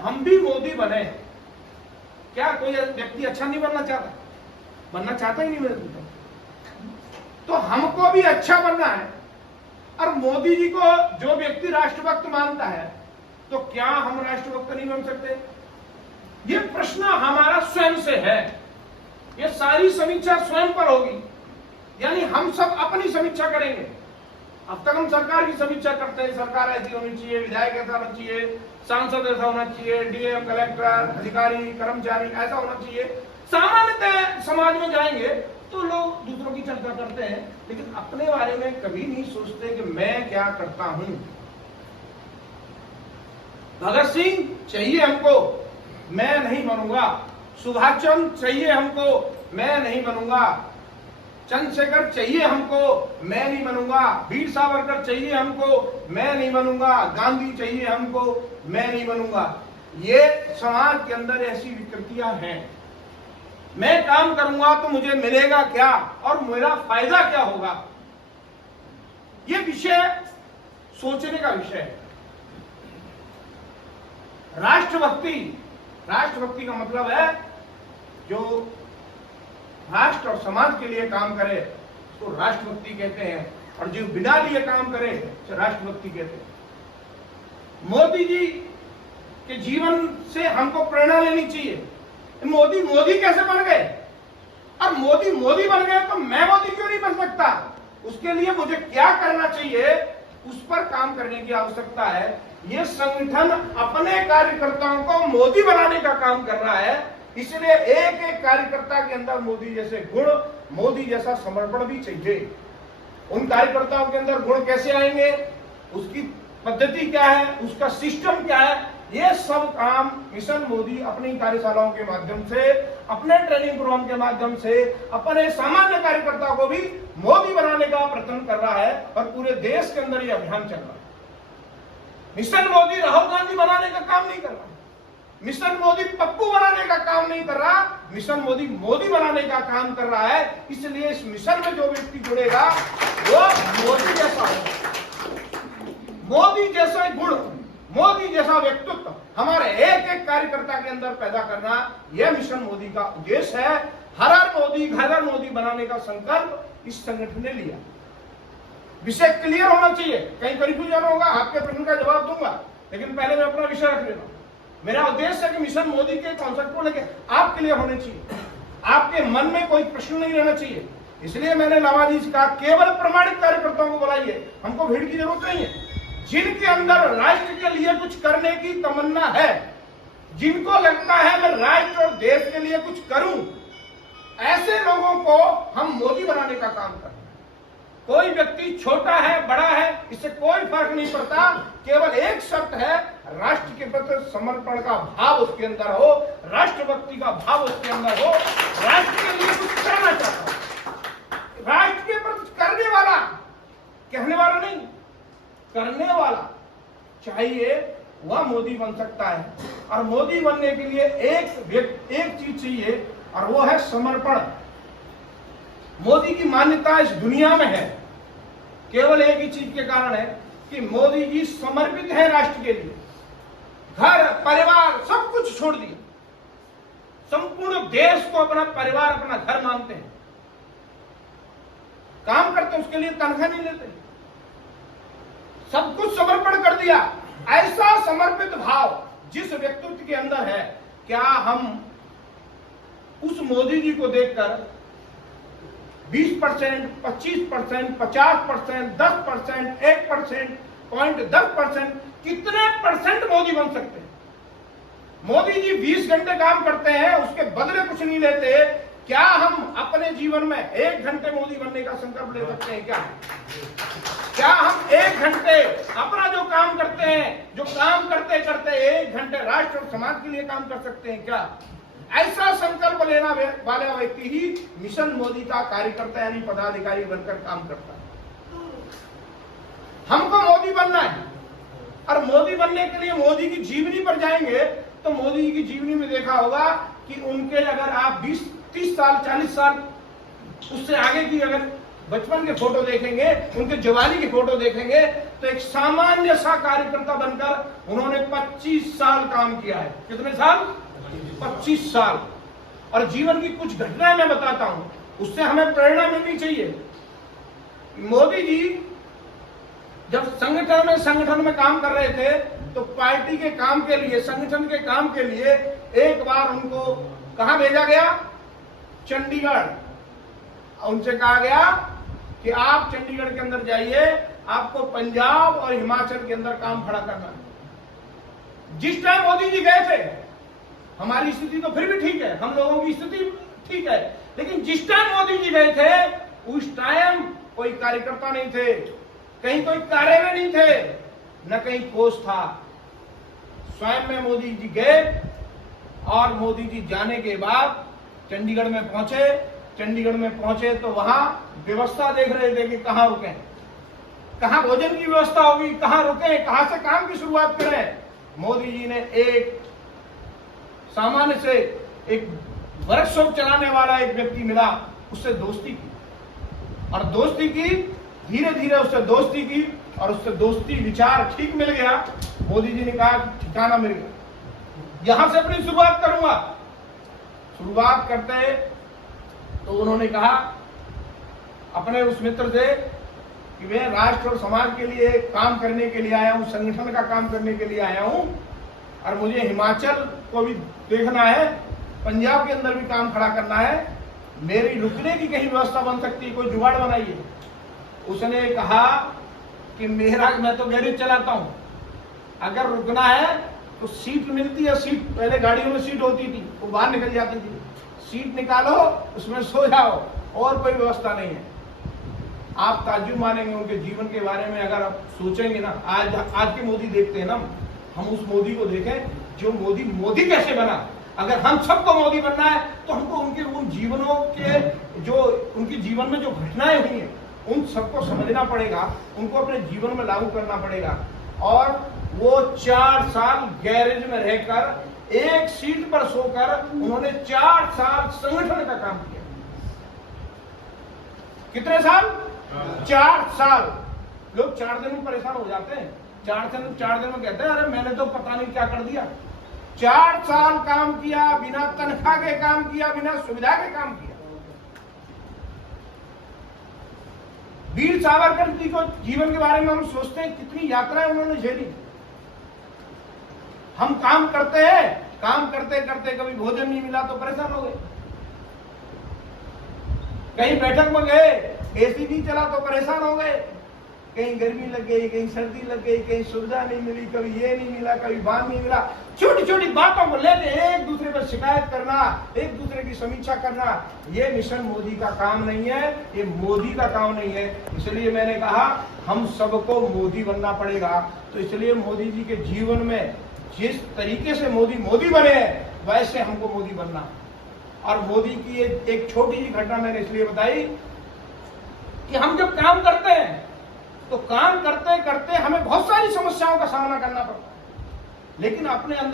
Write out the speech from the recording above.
हम भी मोदी बने। क्या कोई व्यक्ति अच्छा नहीं बनना चाहता? बनना चाहता ही नहीं मेरे को। तो हमको भी अच्छा बनना है। और मोदी जी को जो व्यक्ति राष्ट्रभक्त मानता है, तो क्या हम राष्ट्रभक्त नहीं बन सकते? ये प्रश्न हमारा स्वयं से है। ये सारी समीक्षा स्वयं पर होगी, यानी हम सब अपनी समीक्षा करेंगे। अब तक हम सरकार की समीक्षा करते हैं, सरकार ऐसी होनी चाहिए, विधायक ऐसा होना चाहिए, सांसद ऐसा होना चाहिए, डीएम, कलेक्टर, अधिकारी, कर्मचारी ऐसा होना चाहिए। सामान्यतः समाज में जाएंगे तो लोग दूसरों की चर्चा करते हैं, लेकिन अपने बारे में कभी नहीं सोचते कि मैं क्या करता हूं। भगत सिंह चाहिए हमको, मैं नहीं बनूंगा। सुभाष चंद्र चाहिए हमको, मैं नहीं बनूंगा। चंद्रशेखर चाहिए हमको, मैं नहीं बनूंगा। वीर सावरकर चाहिए हमको, मैं नहीं बनूंगा। गांधी चाहिए हमको, मैं नहीं बनूंगा। ये समाज के अंदर ऐसी विकृतियां हैं। मैं काम करूंगा तो मुझे मिलेगा क्या और मेरा फायदा क्या होगा, ये विषय सोचने का विषय है। राष्ट्रभक्ति, राष्ट्रभक्ति का मतलब है जो राष्ट्र और समाज के लिए काम करे उसको राष्ट्रभक्ति कहते हैं, और जो बिना लिए काम करे उसे राष्ट्रभक्ति कहते हैं। मोदी जी के जीवन से हमको प्रेरणा लेनी चाहिए। मोदी मोदी कैसे बन गए? और मोदी मोदी बन गए तो मैं मोदी क्यों नहीं बन सकता? उसके लिए मुझे क्या करना चाहिए, उस पर काम करने की आवश्यकता है। ये संगठन अपने कार्यकर्ताओं को मोदी बनाने का काम कर रहा है, इसलिए एक एक कार्यकर्ता के अंदर मोदी जैसे गुण, मोदी जैसा समर्पण भी चाहिए। उन कार्यकर्ताओं के अंदर गुण कैसे आएंगे, उसकी पद्धति क्या है, उसका सिस्टम क्या है, ये सब काम मिशन मोदी अपनी कार्यशालाओं के माध्यम से, अपने ट्रेनिंग प्रोग्राम के माध्यम से, अपने सामान्य कार्यकर्ता को भी मोदी बनाने का प्रयत्न कर रहा है, और पूरे देश के अंदर ये अभियान चल रहा है। मिशन मोदी राहुल गांधी बनाने का काम नहीं कर रहा, मिशन मोदी पप्पू बनाने का काम नहीं कर रहा, मिशन मोदी मोदी बनाने का काम कर रहा है। इसलिए इस मिशन में जो व्यक्ति जुड़ेगा वो मोदी जैसा होगा, मोदी जैसा गुण, मोदी जैसा व्यक्तित्व हमारे एक एक कार्यकर्ता के अंदर पैदा करना, यह मिशन मोदी का उद्देश्य है। हर हर मोदी घर घर मोदी बनाने का संकल्प इस संगठन ने लिया। विषय क्लियर होना चाहिए, कहीं कंफ्यूजन होगा, आपके प्रश्न का जवाब दूंगा, लेकिन पहले मैं अपना विषय रख लेता हूं। मेरा उद्देश्य है कि मिशन मोदी के कॉन्सेप्ट को लेकर आप क्लियर होने चाहिए, आपके मन में कोई प्रश्न नहीं रहना चाहिए। इसलिए मैंने लावाजी से कहा केवल प्रमाणित कार्यकर्ताओं को बुलाइए, हमको भीड़ की जरूरत नहीं है। जिनके अंदर राष्ट्र के लिए कुछ करने की तमन्ना है, जिनको लगता है मैं राष्ट्र और देश के लिए कुछ करूं, ऐसे लोगों को हम मोदी बनाने का काम करते हैं। कोई व्यक्ति छोटा है बड़ा है इससे कोई फर्क नहीं पड़ता, केवल एक शर्त है, राष्ट्र के प्रति समर्पण का भाव उसके अंदर हो, राष्ट्रभक्ति का भाव उसके अंदर हो, राष्ट्र के लिए कुछ करना चाहता हो, राष्ट्र के प्रति करने वाला, कहने वाला नहीं, करने वाला चाहिए, वह मोदी बन सकता है। और मोदी बनने के लिए एक चीज चाहिए, और वो है समर्पण। मोदी की मान्यता इस दुनिया में है केवल एक ही चीज के कारण है कि मोदी जी समर्पित है राष्ट्र के लिए। घर परिवार सब कुछ छोड़ दिया, संपूर्ण देश को अपना परिवार अपना घर मानते हैं, काम करते हैं, उसके लिए तनख्वाह नहीं लेते, सब कुछ समर्पण कर दिया। ऐसा समर्पित भाव जिस व्यक्तित्व के अंदर है, क्या हम उस मोदी जी को देखकर 20%, 25%, 50%, 10%, 1%, 0.10%, कितने परसेंट मोदी बन सकते हैं? मोदी जी 20 घंटे काम करते हैं, उसके बदले कुछ नहीं लेते। क्या हम अपने जीवन में 1 घंटे मोदी बनने का संकल्प ले सकते हैं? क्या हम 1 घंटे अपना जो काम करते हैं, जो काम करते करते 1 घंटे राष्ट्र और समाज के लिए काम कर सकते हैं क्या? ऐसा संकल्प लेना वाला व्यक्ति ही मिशन मोदी का कार्यकर्ता यानी पदाधिकारी बनकर काम करता है। हमको मोदी बनना है, और मोदी बनने के लिए मोदी की जीवनी पर जाएंगे तो मोदी जी की जीवनी में देखा होगा कि उनके अगर आप 20, 30 साल, 40 साल उससे आगे की अगर बचपन के फोटो देखेंगे, उनके जवानी के फोटो देखेंगे, तो एक सामान्य सा कार्यकर्ता बनकर उन्होंने 25 साल काम किया है। कितने साल? 25 साल। और जीवन की कुछ घटनाएं मैं बताता हूं, उससे हमें प्रेरणा मिलनी चाहिए। मोदी जी जब संगठन में काम कर रहे थे, तो पार्टी के काम के लिए, संगठन के काम के लिए एक बार उनको कहां भेजा गया? चंडीगढ़। उनसे कहा गया कि आप चंडीगढ़ के अंदर जाइए, आपको पंजाब और हिमाचल के अंदर काम खड़ा करना है। जिस टाइम मोदी जी गए थे, हमारी स्थिति तो फिर भी ठीक है, हम लोगों की स्थिति ठीक है, लेकिन जिस टाइम मोदी जी गए थे उस टाइम कोई कार्यकर्ता नहीं थे, कहीं कोई कार्यालय नहीं थे, न कहीं कोष था। स्वयं में मोदी जी गए और मोदी जी जाने के बाद चंडीगढ़ में पहुंचे। चंडीगढ़ में पहुंचे तो वहां व्यवस्था देख रहे थे कि कहां रुकें, कहां भोजन की व्यवस्था होगी, कहां रुकें, कहां से काम की शुरुआत करें। मोदी जी ने एक सामान्य से एक वर्कशॉप चलाने वाला एक व्यक्ति मिला, उससे दोस्ती की, और दोस्ती की, धीरे धीरे उससे दोस्ती की, और उससे दोस्ती विचार ठीक मिल गया। मोदी जी ने कहा ठिकाना मिल गया, यहां से अपनी शुरुआत करूंगा। शुरुआत करते तो उन्होंने कहा अपने उस मित्र से कि मैं राष्ट्र और समाज के लिए काम करने के लिए आया हूं, संगठन का काम करने के लिए आया हूं, और मुझे हिमाचल को भी देखना है, पंजाब के अंदर भी काम खड़ा करना है, मेरी रुकने की कहीं व्यवस्था बन सकती है, कोई जुगाड़ बनाइए। उसने कहा कि मैं तो गैरेज चलाता हूं, अगर रुकना है तो सीट मिलती है, सीट पहले गाड़ियों में सीट होती थी, वो बाहर निकल जाती थी, सीट निकालो, उसमें सो जाओ, और कोई व्यवस्था नहीं है। आप ताज्जुब मानेंगे उनके जीवन के बारे में, अगर आप सोचेंगे ना, आज के मोदी देखते हैं ना, हम उस मोदी को देखें जो मोदी कैसे बना। अगर हम सबको मोदी बनना है तो हमको उनके उन जीवनों के, जो उनके जीवन में जो घटनाएं हुई हैं, उन सबको समझना पड़ेगा, उनको अपने जीवन में लागू करना पड़ेगा। और वो 4 साल गैरेज में रहकर एक सीट पर सोकर उन्होंने 4 साल संगठन का काम किया। कितने साल? 4 साल। लोग 4 दिन में परेशान हो जाते हैं, 4 दिन में कहते हैं अरे मैंने तो पता नहीं क्या कर दिया। 4 साल काम किया, बिना तनख्वाह के काम किया, बिना सुविधा के काम किया। वीर सावरकर जी को जीवन के बारे में हम सोचते हैं, कितनी यात्राएं उन्होंने झेली। हम काम करते हैं, काम करते करते कभी भोजन नहीं मिला तो परेशान हो गए, कहीं बैठक में गए एसी नहीं चला तो परेशान हो गए, कहीं गर्मी लग गई, कहीं सर्दी लग गई, कहीं सुविधा नहीं मिली, कभी ये नहीं मिला, कभी बांध नहीं मिला। छोटी छोटी बातों को लेके एक दूसरे पर शिकायत करना, एक दूसरे की समीक्षा करना, ये मिशन मोदी का काम नहीं है, ये मोदी का काम नहीं है। इसलिए मैंने कहा हम सबको मोदी बनना पड़ेगा। तो इसलिए मोदी जी के जीवन में जिस तरीके से मोदी बने हैं, वैसे हमको मोदी बनना। और मोदी की एक छोटी सी घटना मैंने इसलिए बताई कि हम जब काम करते हैं तो काम करते करते हमें बहुत सारी समस्याओं का सामना करना पड़ता है, लेकिन अपने अंदर